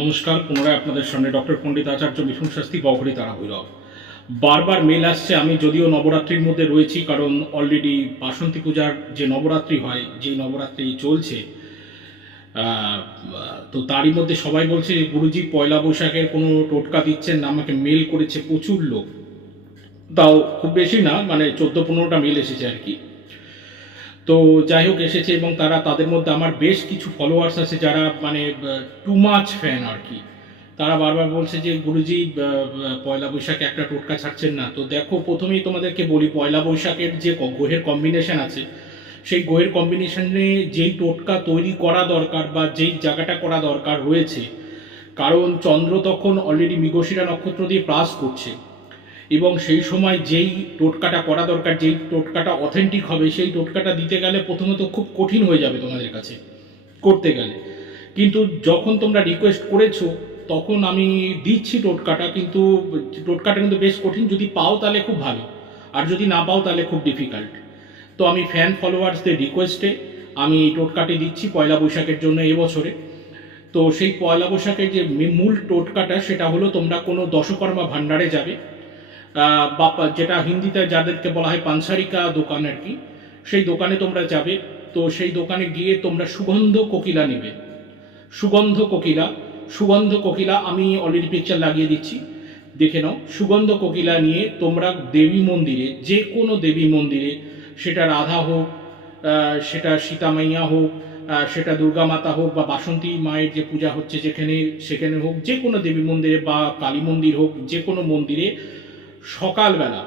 নমস্কার, পুনরায় আপনাদের সামনে ডক্টর পণ্ডিত আচার্য মিঠুন শাস্তি বহরি তারা ভৈরব। বারবার মেল আসছে, আমি যদিও নবরাত্রির মধ্যে রয়েছি, কারণ অলরেডি বাসন্তী পূজার যে নবরাত্রি হয় যে নবরাত্রি চলছে তো তারই মধ্যে সবাই বলছে, গুরুজি, পয়লা বৈশাখের কোনো টোটকা দিচ্ছেন না, আমাকে মেল করেছে প্রচুর লোক। তাও খুব বেশি না মানে চোদ্দ পনেরোটা মেল এসেছে আর কি। তো যাই হোক, এসেছে এবং তারা তাদের মধ্যে আমার বেশ কিছু ফলোয়ার্স আছে যারা মানে টু মাচ ফ্যান আর কি। তারা বারবার বলছে যে, গুরুজি পয়লা বৈশাখে একটা টোটকা ছাড়ছেন না। তো দেখো, প্রথমেই তোমাদেরকে বলি, পয়লা বৈশাখের যে গ্রহের কম্বিনেশন আছে, সেই গ্রহের কম্বিনেশনে যেই টোটকা তৈরি করা দরকার বা যেই জায়গাটা করা দরকার রয়েছে, কারণ চন্দ্র তখন অলরেডি মৃগশিরা নক্ষত্র দিয়ে প্লাস করছে। এবং সেই সময় যেই টোটকাটা করা দরকার, যেই টোটকাটা অথেন্টিক হবে, সেই টোটকাটা দিতে গেলে প্রথমত খুব কঠিন হয়ে যাবে তোমাদের কাছে, করতে গেলে। কিন্তু যখন তোমরা রিকোয়েস্ট করেছ, তখন আমি দিচ্ছি টোটকাটা, কিন্তু টোটকাটা কিন্তু বেশ কঠিন। যদি পাও তাহলে খুব ভালো, আর যদি না পাও তাহলে খুব ডিফিকাল্ট তো আমি ফ্যান ফলোয়ার্সদের রিকোয়েস্টে আমি টোটকাটি দিচ্ছি পয়লা বৈশাখের জন্য এবছরে। তো সেই পয়লা বৈশাখের যে মূল টোটকাটা, সেটা হলো তোমরা কোনো দশকর্মা ভাণ্ডারে যাবে যেটা হিন্দিতে যাদেরকে বলা হয় পানসারিকা দোকান আর কি, সেই দোকানে তোমরা যাবে। তো সেই দোকানে গিয়ে তোমরা সুগন্ধ কোকিলা নেবে। সুগন্ধ কোকিলা সুগন্ধ কোকিলা আমি অলরেডি পিকচার লাগিয়ে দিচ্ছি। দেখে নাও, সুগন্ধ কোকিলা নিয়ে তোমরা দেবী মন্দিরে, যে কোনো দেবী মন্দিরে, সেটা রাধা হোক সেটা সীতামাইয়া হোক সেটা দুর্গা মাতা হোক বা বাসন্তী মায়ের যে পূজা হচ্ছে যেখানে, সেখানে হোক, যে কোনো দেবী মন্দিরে বা কালী মন্দির হোক, যে কোনো মন্দিরে সকালবেলা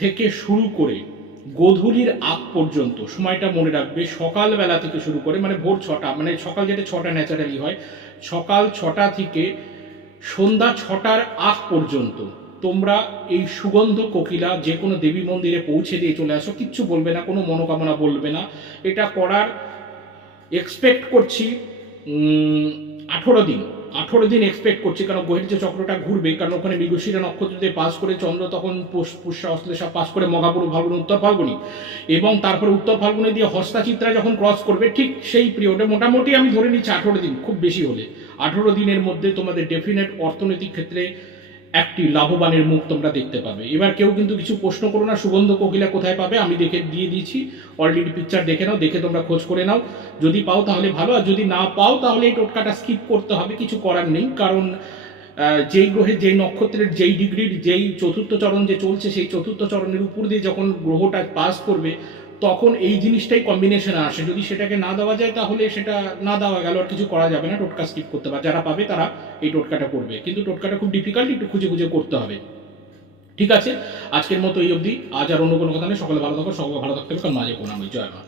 থেকে শুরু করে গোধূলির আগ পর্যন্ত, সময়টা মনে রাখবে, সকালবেলা থেকে শুরু করে মানে ভোর ছটা মানে সকাল যেটা ছটা ন্যাচারালি হয়, সকাল ছটা থেকে সন্ধ্যা ছটার আগ পর্যন্ত তোমরা এই সুগন্ধ কোকিলা যে কোনো দেবী মন্দিরে পৌঁছে দিয়ে চলে আসো, কিচ্ছু বলবে না, কোনো মনোকামনা বলবে না। এটা করার এক্সপেক্ট করছি আঠেরো দিন। আঠেরো দিন এক্সপেক্ট করছি, কারণ গ্রহের যে চক্রটা ঘুরবে, কারণ ওখানে মৃগশিরা নক্ষত্র দিয়ে পাস করে চন্দ্র তখন পুষ- পুষ্যা, অশ্লেষা পাস করে মগাপুর ফাল্গুনি উত্তর ফাল্গুনি। এবং তারপরে উত্তর ফাল্গুনি দিয়ে হস্তাচিত্রা যখন ক্রস করবে, ঠিক সেই পিরিয়ডে মোটামুটি আমি ধরে নিচ্ছি আঠেরো দিন, খুব বেশি হলে। আঠেরো দিনের মধ্যে তোমাদের ডেফিনেট অর্থনৈতিক ক্ষেত্রে একটি লাভবানের মুখ তোমরা দেখতে পাবে। এবার কেউ কিন্তু কিছু প্রশ্ন করো না, সুগন্ধ কোকিলা কোথায় পাবে? আমি দেখে দিয়ে দিয়েছি। অলরেডি পিকচার দেখে নাও, দেখে তোমরা খোঁজ করে নাও। যদি পাও তাহলে ভালো, আর যদি না পাও তাহলে এই টোটকাটা স্কিপ করতে হবে, কিছু করার নেই। কারণ যেই গ্রহের, যেই নক্ষত্রের, যেই ডিগ্রির, যেই চতুর্থ চরণ যে চলছে, সেই চতুর্থ চরণের উপর দিয়ে যখন গ্রহটা পাস করবে তখন এই জিনিসটাই কম্বিনেশনে আসে। যদি সেটাকে না দেওয়া যায়, তাহলে সেটা না দেওয়া গেল আর কিছু করা যাবে না, টোটকা স্কিপ করতে পারে যারা পাবে তারা এই টোটকাটা করবে। কিন্তু টোটকাটা খুব ডিফিকাল্ট একটু খুঁজে খুঁজে করতে হবে। ঠিক আছে? আজকের মতো এই অবধি। আজ আর অন্য কোনো কথা নেই। সকালে ভালো থাকো, সকলে ভালো থাকতে হবে কারণ মাঝে কোনো আমি জয় মা।